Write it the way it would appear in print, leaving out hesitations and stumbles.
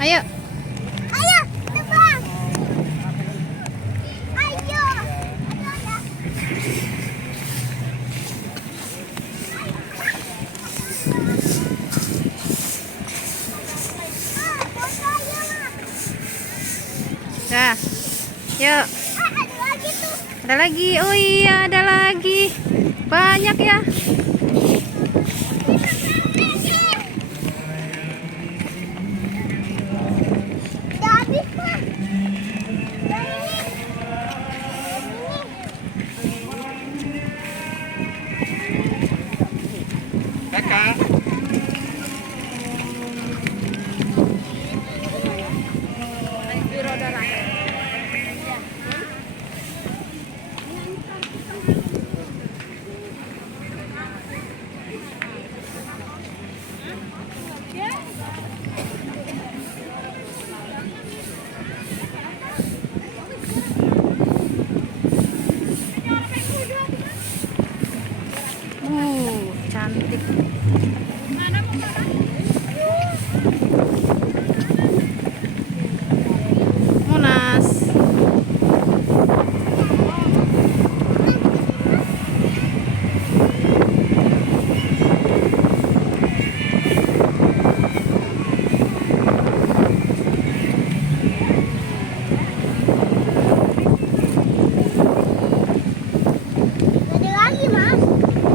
Ayo. Ayo, terbang. Ayo. Dah. Yuk. Ada lagi tuh. Ada lagi. Oh iya, ada lagi. Banyak ya. Udah habis, Pak. Dan ini. Kakak. Cantik. Mana mau